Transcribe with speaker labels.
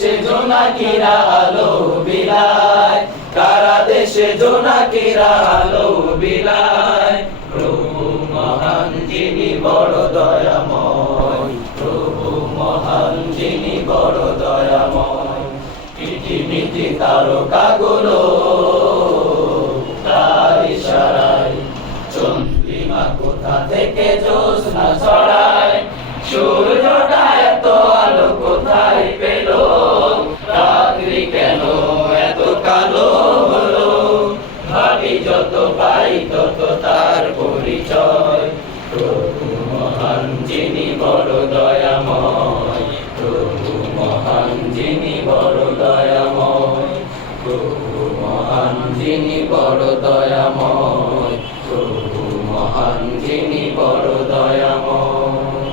Speaker 1: দেশে জোনাকিরা আলো বিলায়। কারা দেশে জোনাকিরা আলো বিলায়। প্রভু মহান, যিনি বড় দয়াময়। প্রভু মহান, যিনি বড় দয়াময়। পৃথিবীতে তারকাগুলো তার ইশারায়। চন্দ্রিমা কোথা থেকে জোস না যত পাই তত তার পরিচয়। প্রভু মহান যিনি বড় দয়াময়, প্রভু মহান যিনি বড় দয়াময়, প্রভু মহান যিনি বড় দয়াময়, প্রভু মহান যিনি